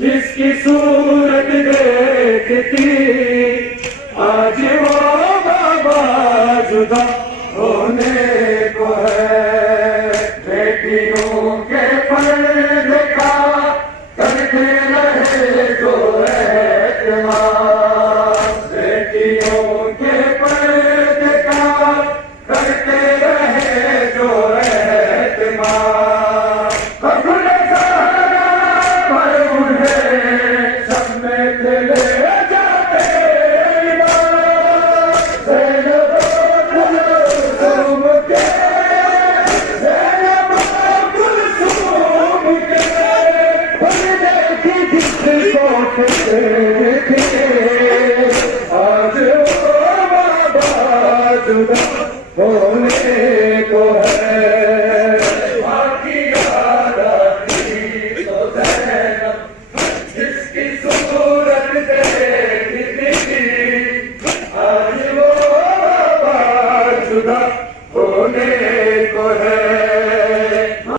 जिसकी सूरत देखती आज वो बाबा जुदा होने को है। बेटियों के पर्दे का करते रहे जो एहतमाम, बेटियों के पर्दे का करते रहे जो एहतमाम। आज वो बाबा जुदा होने को है। बाकी याद आती तो ज़ैनब जिसकी सूरत देखती थी आज वो बाबा जुदा होने